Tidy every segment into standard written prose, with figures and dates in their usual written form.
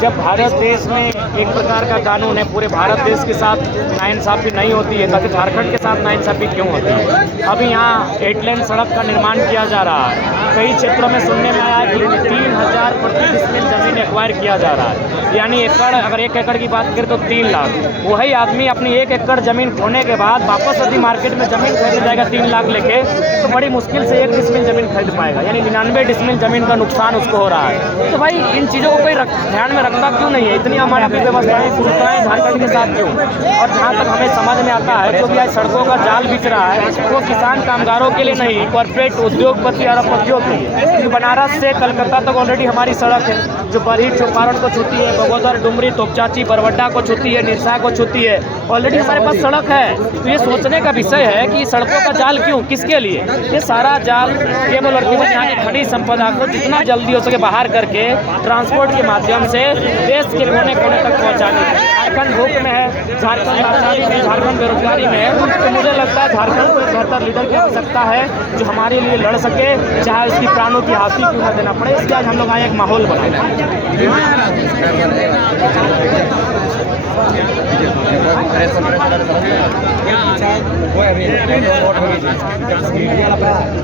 जब भारत देश में एक प्रकार का कानून है, पूरे भारत देश के साथ नाइंसाफ़ी नहीं होती है, तो झारखंड के साथ नाइंसाफ़ी क्यों होती है? अभी यहाँ 8 लेन सड़क का निर्माण किया जा रहा है। कई क्षेत्रों में सुनने में आया कि 3000 प्रति डिसमिल ज़मीन एक्वायर किया जा रहा है, यानी एकड़, अगर 1 एकड़ की बात करें तो 3 लाख। वही आदमी अपनी 1 एकड़ ज़मीन खोने के बाद वापस यदि मार्केट में ज़मीन खरीद जाएगा 3 लाख लेके, तो बड़ी मुश्किल से 1 डिसमिल ज़मीन खरीद पाएगा, यानी 99 डिसमिल ज़मीन का नुकसान उसको हो रहा है। तो भाई इन चीज़ों को कोई ध्यान में रखता क्यों नहीं है? इतनी हमारी व्यवस्थाएं सुविधाएं झारखंड के साथ क्यों? और जहाँ तक हमें समझ में आता है, जो भी आज सड़कों का जाल बिछ रहा है वो किसान कामगारों के लिए नहीं, कॉर्पोरेट उद्योगपति और अरबपतियों के लिए। बनारस से कलकत्ता तक ऑलरेडी हमारी सड़क है, जो बरही चौपारण को छूती है, बगोदर, डुमरी, तोपचाची, बरवड्डा को छूती है, निरसा को छूती है। ऑलरेडी हमारे पास सड़क है। तो ये सोचने का विषय है कि सड़कों का जाल क्यों, किसके लिए? ये सारा जाल केवल और केवल यहाँ की खनिज संपदा को जितना जल्दी हो सके बाहर करके ट्रांसपोर्ट के माध्यम से देश के कोने कोने तक पहुँचाने। झारखंड भूख में है, झारखंड लाचारी में, झारखंड बेरोजगारी में है। तो मुझे लगता है झारखंड को एक बेहतर लीडर की आवश्यकता है, जो हमारे लिए लड़ सके, चाहे उसकी प्राणों की आहुति क्यों न देना पड़े। इसलिए आज हम लोग आए एक माहौल बनाए।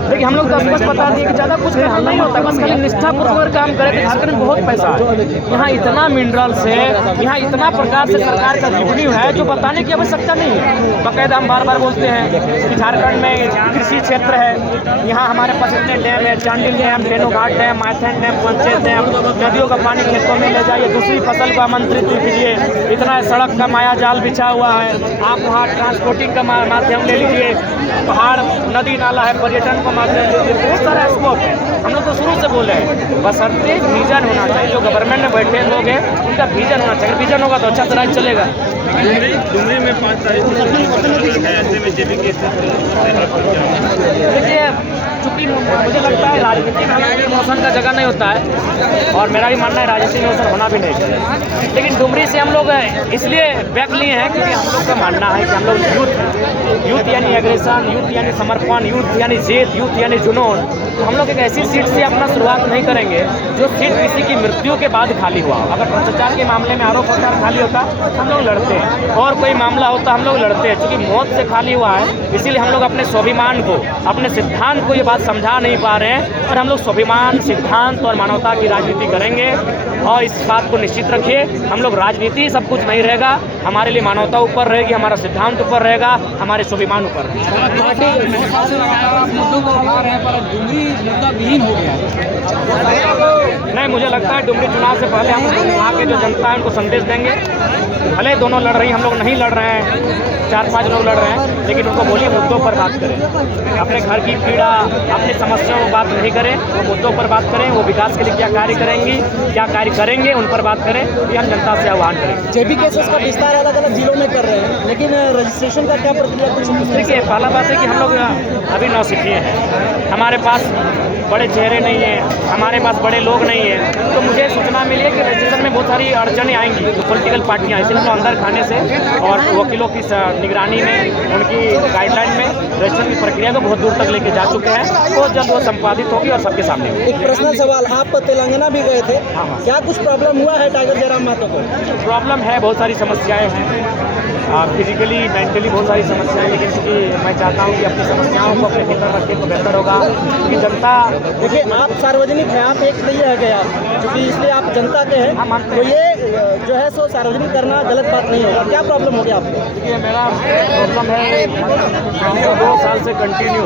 देखिए, हम लोग तो स्पष्ट बता दिए कि ज़्यादा कुछ हल नहीं होता, बस खाली निष्ठापूर्वक काम करें तो झारखंड में बहुत पैसा है। यहाँ इतना मिनरल्स है, यहाँ इतना प्रकार से सरकार का रेवेन्यू है जो बताने की आवश्यकता नहीं है। बाकायदा हम बार बार बोलते हैं कि झारखंड में कृषि क्षेत्र है, यहाँ हमारे पास इतने डैम है, Chandil dam, Dhenughat dam, Maithon dam, Panchet dam, नदियों का पानी खेतों में ले जाइए, दूसरी फसल को आमंत्रित कीजिए। इतना सड़क का माया जाल बिछा हुआ है, आप वहाँ ट्रांसपोर्टिंग का माध्यम ले लीजिए, पहाड़, नदी नाला है, पर्यटन का माध्यम ले लीजिए, बहुत सारा स्कोप है। हम लोग तो शुरू से बोले हैं, बस हर एक विजन होना चाहिए। जो गवर्नमेंट में बैठे लोग हैं उनका विजन होना चाहिए, विजन होगा तो अच्छा से राज्य चलेगा। डुमरी में 5 तारीख को है, ऐसे में जेबी के देखिए, चूँकि मुझे लगता है राजनीति में इमोशन का जगह नहीं होता है, और मेरा भी मानना है राजनीति में इमोशन होना भी नहीं चाहिए। लेकिन डुमरी से हम लोग इसलिए बैक लिए हैं क्योंकि हम लोग का मानना है कि हम लोग यूथ यानी एग्रेशन, यूथ यानी समर्पण, यूथ यानी जेद, यूथ यानी जुनून। तो हम लोग एक ऐसी सीट से अपना शुरुआत नहीं करेंगे जो सीट किसी की मृत्यु के बाद खाली हुआ। अगर भ्रष्टाचार के मामले में आरोप होता खाली होता हम लोग लड़ते हैं, और कोई मामला होता हम लोग लड़ते हैं। क्योंकि मौत से खाली हुआ है, इसीलिए हम लोग अपने स्वाभिमान को, अपने सिद्धांत को ये बात समझा नहीं पा रहे हैं। और हम लोग स्वाभिमान, सिद्धांत और मानवता की राजनीति करेंगे। और इस बात को निश्चित रखिए, हम लोग राजनीति सब कुछ नहीं रहेगा, हमारे लिए मानवता ऊपर रहेगी, हमारा सिद्धांत ऊपर रहेगा, हमारे स्वाभिमान ऊपर नहीं। मुझे लगता है डुमरी चुनाव से पहले हम वहाँ के जो जनता है उनको संदेश देंगे। भले दोनों लड़ रही, हम लोग नहीं लड़ रहे हैं, 4-5 लोग लड़ रहे हैं, लेकिन उनको बोलिए मुद्दों पर बात करें, अपने घर की पीड़ा, अपनी समस्याओं पर बात नहीं करें, वो मुद्दों पर बात करें, वो विकास के लिए क्या कार्य करेंगी, क्या कार्य करेंगे, उन पर बात करें। ये हम जनता से आह्वान करें। जेबी केसेस का विस्तार अलग अलग जिलों में कर रहे हैं, लेकिन रजिस्ट्रेशन का क्या प्रक्रिया कुछ? देखिए, पहला बात है कि हम लोग अभी नौसिखिए हैं, हमारे पास बड़े चेहरे नहीं हैं, हमारे पास बड़े लोग नहीं हैं। तो मुझे सूचना मिली है कि रजिस्ट्रेशन में बहुत सारी अड़चनें आएंगी, जो पॉलिटिकल पार्टियाँ, इसलिए हम अंदर खाने से और वकीलों की निगरानी में, उनकी गाइडलाइन में रजिस्ट्रेशन की प्रक्रिया को बहुत दूर तक लेके जा चुके हैं। बहुत जल्द वो संपादित होगी और सबके सामने। एक पर्सनल सवाल, आप तेलंगाना भी गए थे, क्या कुछ प्रॉब्लम हुआ है टाइगर जयराम महतो को? प्रॉब्लम है, बहुत सारी समस्याएं हैं, फिजिकली, मेंटली बहुत सारी समस्याएं, लेकिन चूँकि मैं चाहता हूँ कि अपनी समस्याओं को अपने भीतर रखें तो बेहतर होगा। क्योंकि जनता, देखिए आप सार्वजनिक हैं, आप एक नहीं है गया, क्योंकि इसलिए आप जनता के हैं, तो ये जो है सो सार्वजनिक करना गलत बात नहीं होगा। क्या प्रॉब्लम हो गया आपको? देखिए, मेरा प्रॉब्लम है 2 साल से कंटिन्यू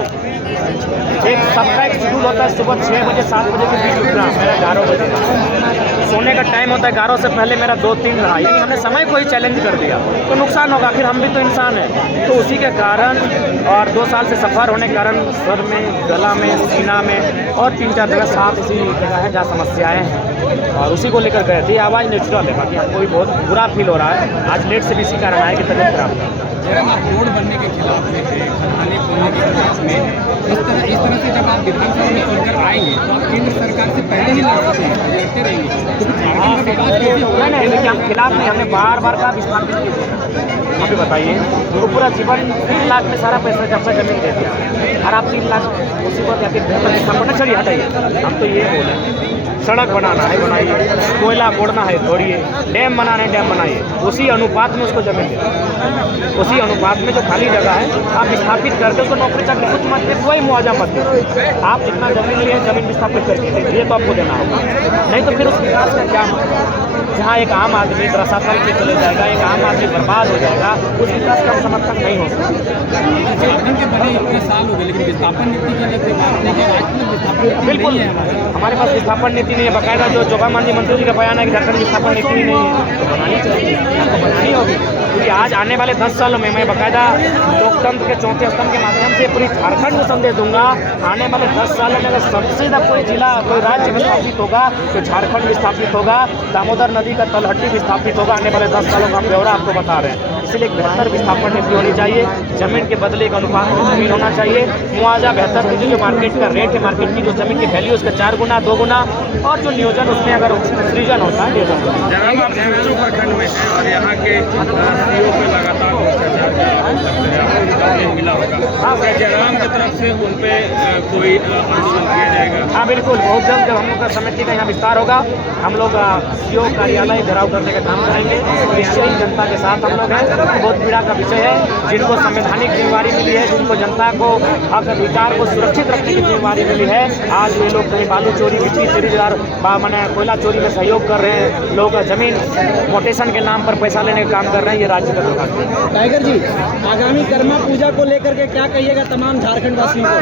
एक सबका एक शेड्यूल होता है, सुबह 6 बजे 7 बजे के बीच उठना, मेरा 11 बजे सोने का टाइम होता है, 11 से पहले मेरा 2-3 रहा, यानी हमने समय को ही चैलेंज कर दिया, तो नुकसान होगा। फिर हम भी तो इंसान हैं, तो उसी के कारण और 2 साल से सफ़र होने के कारण सर में, गला में, सीना में और 3-4 जगह 7 इसी जगह है जहाँ समस्याएँ हैं, और उसी को लेकर गए थे। आवाज़ नेचुरल है, बाकी हमको भी बहुत बुरा फील हो रहा है। आज लेट से भी इसी कारण आया कि तबियत खराब था। रोड बनने के खिलाफ में थे, खदानें खोलने के खिलाफ में, इस तरह से जब आप विधानसभा में चुनकर आएंगे तो आप केंद्र सरकार से पहले ही लड़ते रहेंगे। नहीं, देखिए हम खिलाफ नहीं, हमने बार कहा विस्थापित कीजिए। आप भी बताइए, तो पूरा जीवन 3 लाख में सारा पैसा जब से जमीन दे दिया, और आप 3 लाख उसी पर जाके हमको ना, चलिए हटाइए। हम तो ये बोले सड़क बनाना है बनाइए, कोयला खोदना है तोड़िए, डैम बनाना है डैम बनाइए, उसी अनुपात में उसको जमीन दे, उसी अनुपात में जो खाली जगह है आप विस्थापित करके उसको नौकरी चाकरी कुछ मत दे, कोई मुआवजा मत दे। आप जितना जमीन लिए जमीन विस्थापित करके ये तो आपको देना होगा, नहीं तो फिर उस विकास का क्या मतलब। जहाँ एक आम आदमी रसातल पे चले जाएगा, एक आम आदमी बर्बाद हो जाएगा, उस विकास का समर्थन नहीं हो सकता। झारखंड के बने इतने साल हो गए लेकिन विस्थापन नीति के लिए कोई बात नहीं है, आज तक विस्थापन नीति बिल्कुल नहीं है हमारे पास विस्थापन नीति नहीं है। बाकायदा जो जोगा मांझी मंत्री जी का बयान है कि झारखंड विस्थापन नीति ही नहीं है, तो बनानी चाहिए, तो बनानी होगी। क्योंकि आज आने वाले 10 सालों में मैं बाकायदा लोकतंत्र के चौथे स्तंभ के माध्यम से पूरी झारखंड को संदेश दूंगा, आने वाले 10 सालों में अगर सबसे ज़्यादा कोई जिला कोई राज्य विस्थापित होगा तो झारखंड विस्थापित होगा, दामोदर नदी का तलहटी विस्थापित होगा। आने वाले 10 सालों का हम ब्यौरा आपको बता रहे हैं। इसलिए एक बेहतर विस्थापन नीति होनी चाहिए, जमीन के बदले एक अनुपात में जमीन होना चाहिए, मुआवजा बेहतर दीजिए, जो मार्केट का रेट है, मार्केट की जो जमीन की वैल्यू उसका 4 गुना 2 गुना, और जो नियोजन उसमें अगर सृजन होता है नियोजन। जनाब आप देवचू प्रखंड में हैं और यहाँ के सीओ पे लगातार भ्रष्टाचार मिला होगा, क्या जयराम की तरफ से उन पे कोई आंदोलन किया जाएगा? हाँ बिल्कुल, बहुत जल्द जब हम लोग का समिति का यहाँ विस्तार होगा, हम लोग सीओ कार्यालय घेराव करने का काम करेंगे। निश्चय ही जनता के साथ हम लोग हैं, बहुत पीड़ा का विषय है, जिनको संवैधानिक जिम्मेवारी मिली है, जिनको जनता को हक अधिकार को सुरक्षित रखने की जिम्मेवारी मिली है, आज वे लोग कहीं बालू चोरी मिट्टी चोरी मैंने कोयला चोरी में सहयोग कर रहे हैं, लोग जमीन मोटेशन के नाम पर पैसा लेने का काम कर रहे हैं, ये राज्य का दुर्भाग्य है। टाइगर जी, आगामी कर्मा पूजा को लेकर के क्या कहिएगा तमाम झारखंड वासियों को?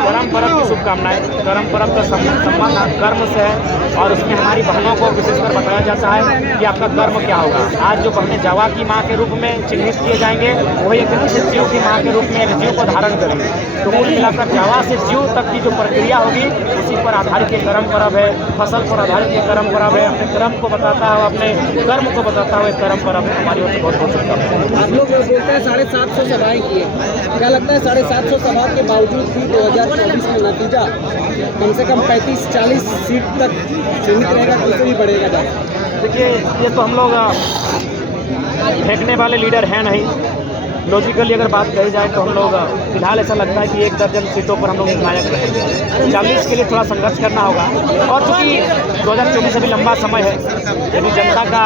कर्म पर्व की शुभकामनाएं। कर्म पर्व का संबंध कर्म से है और उसमें हमारी बहनों को विशेषकर बताया जाता है कि आपका कर्म क्या होगा। आज जो बहनें जावा की माँ के रूप में चिन्हित किए जाएंगे, वही एक विशेष जीव की माँ के रूप में एक जीव को धारण करेंगे। तो कुल मिलाकर जावा से जीव तक की जो प्रक्रिया होगी उसी पर आधारित ये कर्म पर्व है, फसल पर आधारित ये कर्म पर्व है, अपने कर्म को बताता है, अपने कर्म को बताता हुआ कर्म पर्व है। हमारी ओर से बहुत बहुत शुभकामनाएं। आप लोग बोलते हैं 750 सभाएं किए, क्या लगता है 750 सभा के बावजूद भी 2024 में नतीजा कम से कम 35-40 सीट तक सीमित रहेगा, किसी भी बढ़ेगा ज़्यादा? देखिए, ये तो हम लोग फेंकने वाले लीडर हैं नहीं। लॉजिकली अगर बात कही जाए तो हम लोग फिलहाल ऐसा लगता है कि 1 दर्जन सीटों पर हम लोग निर्णायक रहेंगे। 40 के लिए थोड़ा संघर्ष करना होगा, और चूँकि 2024 अभी लंबा समय है, यदि जनता का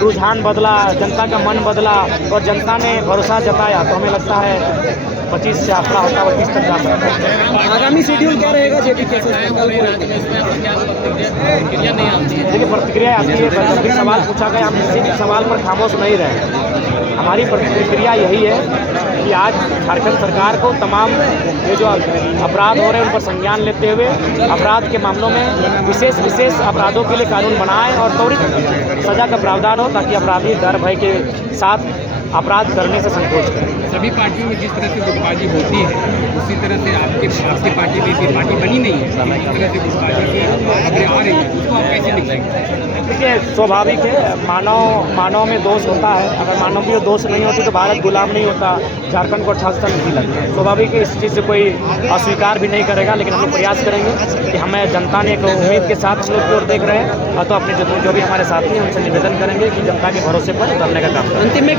रुझान बदला, जनता का मन बदला और जनता ने भरोसा जताया तो हमें लगता है 25 से आंकड़ा होता है 30 तक जा सकता है। आगामी शेड्यूल क्या रहेगा जेपी के कल को? देखिए, प्रतिक्रिया आती है, जब भी सवाल पूछा गया हम किसी भी सवाल पर खामोश नहीं रहे। हमारी प्रतिक्रिया यही है कि आज झारखंड सरकार को तमाम ये जो अपराध हो रहे हैं उन पर संज्ञान लेते हुए अपराध के मामलों में विशेष अपराधों के लिए कानून बनाएं और त्वरित सजा का प्रावधान हो, ताकि अपराधी डर भय के साथ अपराध करने से संकोच करें। सभी पार्टियों में जिस तरह से गुटबाजी होती है उसी तरह से आपकी पार्टी में भी पार्टी बनी नहीं है, इस तरह से गुटबाजी की खबरें आ रही है, उसको आप कैसे निकलेंगे? देखिए, स्वाभाविक है, मानव में दोष होता है। अगर मानवीय दोष नहीं होती तो भारत गुलाम नहीं होता, झारखंड को अच्छा नहीं लगता। स्वाभाविक है, इस चीज़ से कोई अस्वीकार भी नहीं करेगा, लेकिन हम लोग प्रयास करेंगे कि हमें जनता ने एक उम्मीद के साथ हम लोग की ओर देख रहे हैं, और तो अपने जो भी हमारे साथी हैं उनसे निवेदन करेंगे कि जनता के भरोसे पर उतरने का काम करें। अंतिम में